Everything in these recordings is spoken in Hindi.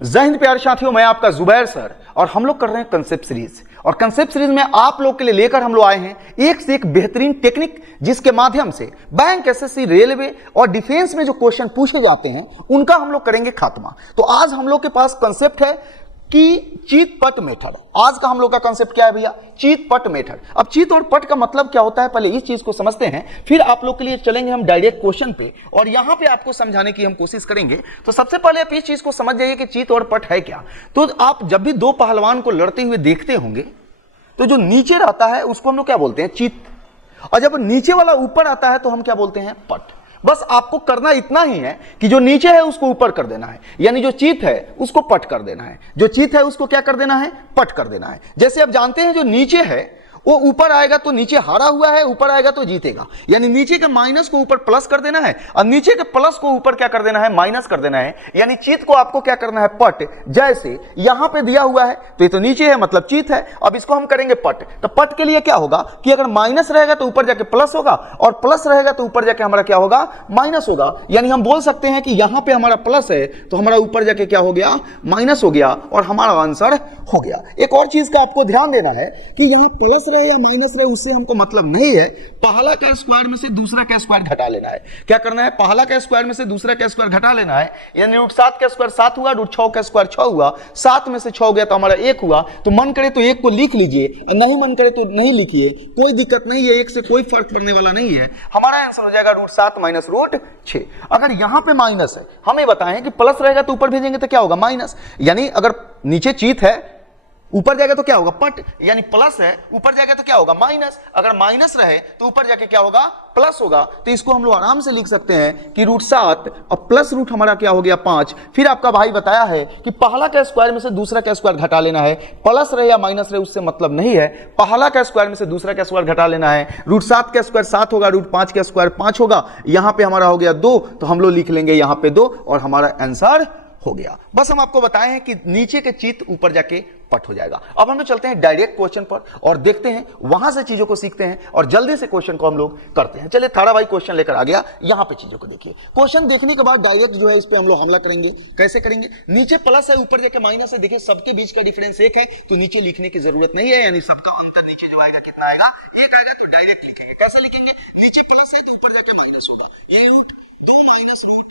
जय हिंद प्यारे साथियों, मैं आपका जुबैर सर और हम लोग कर रहे हैं कंसेप्ट सीरीज। और कंसेप्ट सीरीज में आप लोग के लिए लेकर हम लोग आए हैं एक से एक बेहतरीन टेक्निक, जिसके माध्यम से बैंक, एसएससी, रेलवे और डिफेंस में जो क्वेश्चन पूछे जाते हैं उनका हम लोग करेंगे खात्मा। तो आज हम लोग के पास कंसेप्ट है कि चीत पट मेथड। आज का हम लोग का कंसेप्ट क्या है भैया? चीत पट मेथड। अब चीत और पट का मतलब क्या होता है, पहले इस चीज को समझते हैं, फिर आप लोग के लिए चलेंगे हम डायरेक्ट क्वेश्चन पे और यहां पे आपको समझाने की हम कोशिश करेंगे। तो सबसे पहले आप इस चीज को समझ जाइए कि चीत और पट है क्या। तो आप जब भी दो पहलवान को लड़ते हुए देखते होंगे तो जो नीचे रहता है उसको हम लोग क्या बोलते हैं? चीत। और जब नीचे वाला ऊपर आता है तो हम क्या बोलते हैं? पट। बस आपको करना इतना ही है कि जो नीचे है उसको ऊपर कर देना है, यानी जो चीत है उसको पट कर देना है, जो चीत है उसको क्या कर देना है? पट कर देना है। जैसे आप जानते हैं जो नीचे है वो ऊपर आएगा तो नीचे हारा हुआ है, ऊपर आएगा तो जीतेगा, यानी नीचे के माइनस को ऊपर प्लस कर देना है और नीचे के प्लस को ऊपर क्या कर देना है? माइनस कर देना है। यानी चीत को आपको क्या करना है? पट। जैसे यहां पे दिया हुआ है तो ये तो नीचे है मतलब चीत है, अब इसको हम करेंगे पट। तो पट के लिए क्या होगा कि अगर माइनस रहेगा तो ऊपर जाके प्लस होगा और प्लस रहेगा तो ऊपर जाके हमारा क्या होगा? माइनस होगा। यानी हम बोल सकते हैं कि यहां पे हमारा प्लस है तो हमारा ऊपर जाके क्या हो गया? माइनस हो गया और हमारा आंसर हो गया। एक और चीज का आपको ध्यान देना है कि यहां प्लस रहे या माइनस रहे उससे हमको मतलब नहीं है। पहला का स्क्वायर में से दूसरा का स्क्वायर घटा लेना है। क्या करना है? पहला का स्क्वायर में से दूसरा का स्क्वायर घटा लेना है। यानी √7 का स्क्वायर 7 हुआ, √6 का स्क्वायर 6 हुआ, 7 में से 6 गया तो हमारा 1 हुआ। तो मन करे तो 1 को लिख लीजिए, नहीं मन करे तो नहीं लिखिए, कोई दिक्कत नहीं है, 1 से कोई फर्क पड़ने वाला नहीं है। हमारा आंसर हो जाएगा √7 माइनस √6। अगर यहां पे माइनस है, हमें बताएं कि प्लस रहेगा तो ऊपर भेजेंगे तो क्या होगा? माइनस। यानी अगर नीचे चीत है ऊपर जाएगा तो क्या होगा? पट। यानी प्लस है ऊपर जाएगा तो क्या होगा? माइनस। अगर माइनस रहे तो ऊपर जाके क्या होगा? प्लस होगा। तो इसको हम लोग आराम से लिख सकते हैं कि √7 और प्लस रूट हमारा क्या हो गया? 5। फिर आपका भाई बताया है कि पहला का स्क्वायर में से दूसरा का स्क्वायर घटा लेना है। प्लस रहे या माइनस रहे उससे मतलब नहीं है, पहला का स्क्वायर में से दूसरा का स्क्वायर घटा लेना है। √7 का स्क्वायर 7 होगा, √5 का स्क्वायर 5 होगा। यहां पे हमारा हो गया 2, तो हम लोग लिख लेंगे यहां पे 2 और हमारा आंसर हो गया। बस हम आपको बताए हैं कि नीचे के चीत ऊपर जाके पट हो जाएगा। अब हम लोग चलते हैं डायरेक्ट क्वेश्चन पर और देखते हैं, वहां से चीजों को सीखते हैं और जल्दी से क्वेश्चन को हम लोग करते हैं। चलिए थारा भाई क्वेश्चन लेकर आ गया, यहां पे चीजों को देखिए। क्वेश्चन देखने के बाद डायरेक्ट जो है इस पे हम लोग हमला करेंगे। कैसे करेंगे? नीचे प्लस है ऊपर जाके माइनस है, देखिए सबके बीच का डिफरेंस 1 है तो नीचे लिखने की जरूरत नहीं है, यानी सबका अंतर नीचे जो आएगा कितना आएगा? 1 आएगा। तो डायरेक्ट लिखेंगे। कैसे लिखेंगे? नीचे प्लस है तो ऊपर जाके माइनस होगा, यही √2 माइनस √1।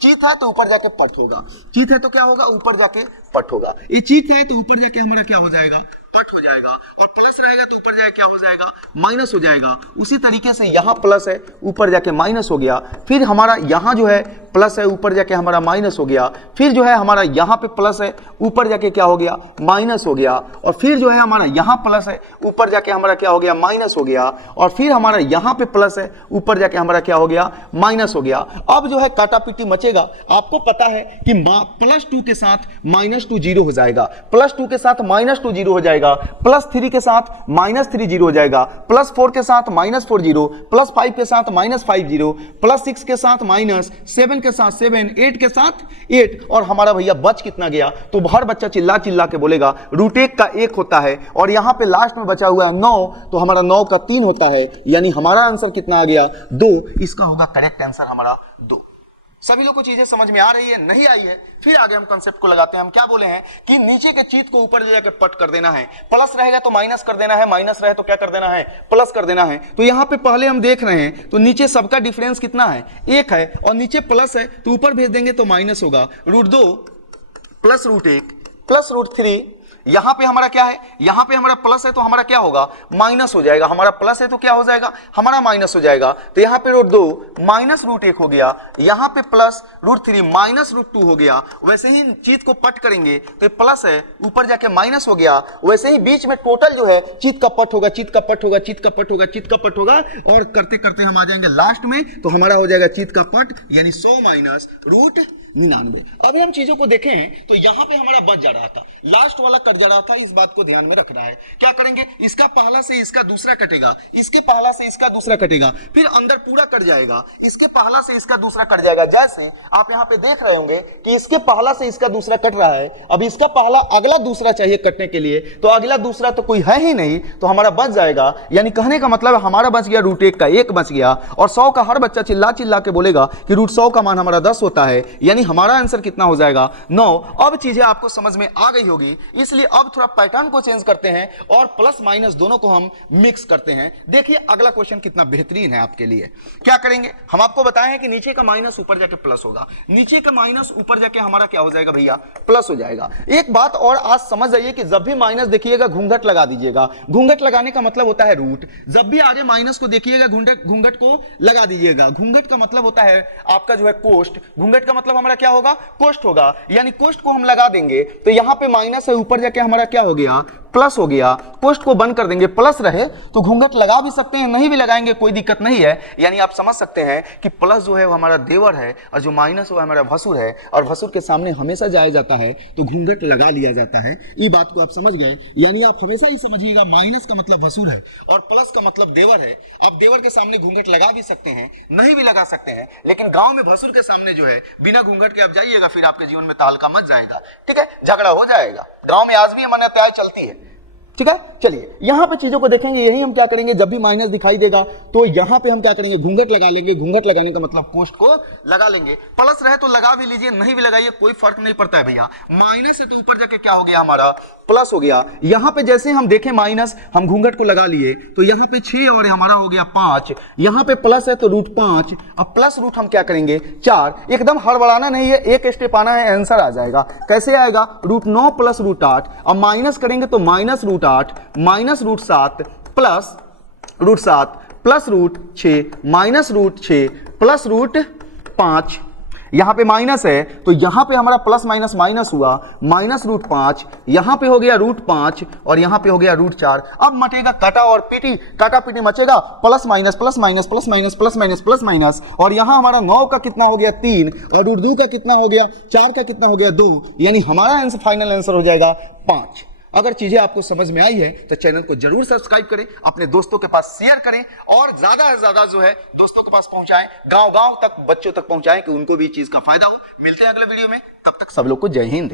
चीत है तो ऊपर जाके पट होगा, चीत है तो क्या होगा? ऊपर जाके पट होगा। ये चीत है तो ऊपर जाके हमारा क्या हो जाएगा? पट हो जाएगा। और प्लस रहेगा तो ऊपर जाके क्या हो जाएगा? माइनस हो जाएगा। उसी तरीके से यहां प्लस है ऊपर जाके माइनस हो गया, फिर हमारा यहां जो है प्लस है ऊपर जाके हमारा माइनस हो गया, फिर जो है हमारा यहां पे प्लस है ऊपर जाके क्या हो गया? माइनस हो गया, और फिर जो है हमारा यहां प्लस है ऊपर जाके हमारा क्या हो गया? माइनस हो गया, और फिर हमारा यहां पे प्लस है ऊपर जाके हमारा क्या हो गया? माइनस हो गया। अब जो है काटापीटी मचेगा। आपको पता है कि +2 के साथ -2 0 हो जाएगा, +2 के साथ -2 0 हो जाएगा, +3 के साथ -3 0 हो जाएगा, +4 के साथ -4 0, +5 के साथ -5 0, +6 के साथ -7 के साथ 7, 8 के साथ 8। और हमारा भैया बच कितना गया? तो हर बच्चा चिल्ला चिल्ला के बोलेगा √1 का 1 होता है, और यहां पे लास्ट में बचा हुआ है 9, तो हमारा 9 का 3 होता है, यानी हमारा आंसर कितना आ गया? 2। इसका होगा करेक्ट आंसर हमारा 2। सभी लोग को चीजें समझ में आ रही है? नहीं आई है? फिर आगे हम कंसेप्ट को लगाते हैं। हम क्या बोले हैं कि नीचे के चीत को ऊपर ले जाकर पट कर देना है। प्लस रहेगा तो माइनस कर देना है, माइनस रहे तो क्या कर देना है? प्लस कर देना है। तो यहां पे पहले हम देख रहे हैं तो नीचे सबका डिफरेंस कितना है? 1 है, और नीचे प्लस है तो ऊपर भेज देंगे तो माइनस होगा। √2 प्लस √1 प्लस √3। यहां पे हमारा क्या है? यहां पे हमारा प्लस है तो हमारा क्या होगा? माइनस हो जाएगा। हमारा प्लस है तो क्या हो जाएगा? हमारा माइनस हो जाएगा। तो यहां पे √2 माइनस √1 हो गया, यहां पे प्लस √3 माइनस √2 हो गया। वैसे ही चीत को पट करेंगे तो प्लस है ऊपर जाके माइनस हो गया, वैसे ही बीच में टोटल जो है चीत का पट होगा, चीत का पट होगा, चीत का पट होगा, चीत का पट होगा, और करते करते हम आ जाएंगे लास्ट में तो हमारा हो जाएगा चीत का पट, यानी 100 माइनस √99। अभी हम चीजों को देखें तो यहां पे हमारा बच जा रहा था, लास्ट वाला कट जा रहा था, इस बात को ध्यान में रखना है। क्या करेंगे, इसका पहला से इसका दूसरा कटेगा, इसके पहला से इसका दूसरा कटेगा, फिर अंदर पूरा कट जाएगा, इसके पहला से इसका दूसरा कट जाएगा। जैसे आप यहाँ पे देख रहे होंगे कि इसके पहला से इसका दूसरा कट रहा है, अब इसका पहला अगला दूसरा चाहिए कटने के लिए, तो अगला दूसरा तो कोई है ही नहीं, तो हमारा बच जाएगा। यानी कहने का मतलब हमारा बच गया √1 का 1 बच गया, और 100 का हर बच्चा चिल्ला चिल्ला के बोलेगा कि √100 का मान हमारा 10 होता है, यानी हमारा आंसर कितना हो जाएगा 9। अब चीजें आपको समझ में आ गई होगी, इसलिए अब थोड़ा पैटर्न को चेंज करते हैं और प्लस माइनस दोनों को हम मिक्स करते हैं। देखिए अगला क्वेश्चन कितना बेहतरीन है आपके लिए। क्या करेंगे, हम आपको बताएं कि नीचे का माइनस ऊपर जाके प्लस होगा, नीचे का माइनस ऊपर जाके हमारा क्या हो जाएगा भैया, प्लस हो जाएगा। एक बात और आज समझ जाइए कि जब भी माइनस देखिएगा घूंघट लगा दीजिएगा। घूंघट लगाने का मतलब होता है रूट। जब भी आगे माइनस को देखिएगा घूंघट को लगा दीजिएगा। घूंघट का मतलब होता है आपका जो है कोष्ट। घूंघट का मतलब हमारा क्या होगा, कोष्ट होगा, यानी कोष्ट को हम लगा देंगे तो यहां पे माइनस है, ऊपर जाके हमारा क्या हो गया, प्लस हो गया। कोष्ट को बंद कर देंगे, प्लस रहे तो घूंघट लगा भी सकते हैं, नहीं भी लगाएंगे कोई दिक्कत नहीं है। यानी आप समझ सकते हैं कि प्लस जो है वो हमारा देवर है और जो माइनस वो हमारा भसुर है, और भसुर के सामने हमेशा जाया जाता है तो घूंघट लगा लिया जाता है। ये बात को आप समझ गए। यानी आप हमेशा ही समझिएगा माइनस का मतलब भसुर है और प्लस का मतलब देवर है। आप देवर के सामने घूंघट लगा भी सकते हैं, नहीं भी लगा सकते हैं, लेकिन गांव में भसुर के सामने जो है बिना घूंघट के आप जाइएगा, फिर आपके जीवन में तहलका मच जाएगा, ठीक है, झगड़ा हो जाएगा। गांव में आज भी मान्यताएं चलती है, ठीक है। चलिए यहां पे चीजों को देखेंगे, यही हम क्या करेंगे, जब भी माइनस दिखाई देगा तो यहां पे हम क्या करेंगे, घूंघट लगा लेंगे। घूंघट लगाने का मतलब कोष्ट को लगा लेंगे। प्लस रहे तो लगा भी लीजिए, नहीं भी लगाइए, कोई फर्क नहीं पड़ता है भैया। माइनस से तो ऊपर जाके क्या हो गया, हमारा प्लस हो गया। यहां पे जैसे हम देखें माइनस, हम घूंघट को लगा लिए तो यहां पे 6 और हमारा हो गया 5। यहां पे प्लस है तो √5, अब प्लस रूट हम क्या करेंगे 4। एकदम हड़बड़ाना नहीं है, एक स्टेप आना है, आंसर आ जाएगा। कैसे आएगा, √9 प्लस √8। अब माइनस करेंगे तो minus √8 minus √7 plus √7 plus √6 minus √6 plus √5। यहां पे माइनस है तो यहां पे हमारा प्लस माइनस माइनस हुआ, माइनस √5, यहां पे हो गया √5 और यहां पे हो गया √4। अब मटेगा काटा और पीटी, काटा पीटी मचेगा, plus minus plus minus plus minus plus minus plus minus. और यहां हमारा 9 का कितना हो गया 3 और √2 का कितना हो गया 4 का कितना हो गया 2, यानी हमारा आंसर फाइनल आंसर हो जाएगा 5। अगर चीजें आपको समझ में आई है तो चैनल को जरूर सब्सक्राइब करें, अपने दोस्तों के पास शेयर करें और ज्यादा से ज्यादा जो है दोस्तों के पास पहुंचाएं, गांव गांव तक बच्चों तक पहुंचाएं कि उनको भी इस चीज का फायदा हो। मिलते हैं अगले वीडियो में, तब तक सब लोग को जय हिंद।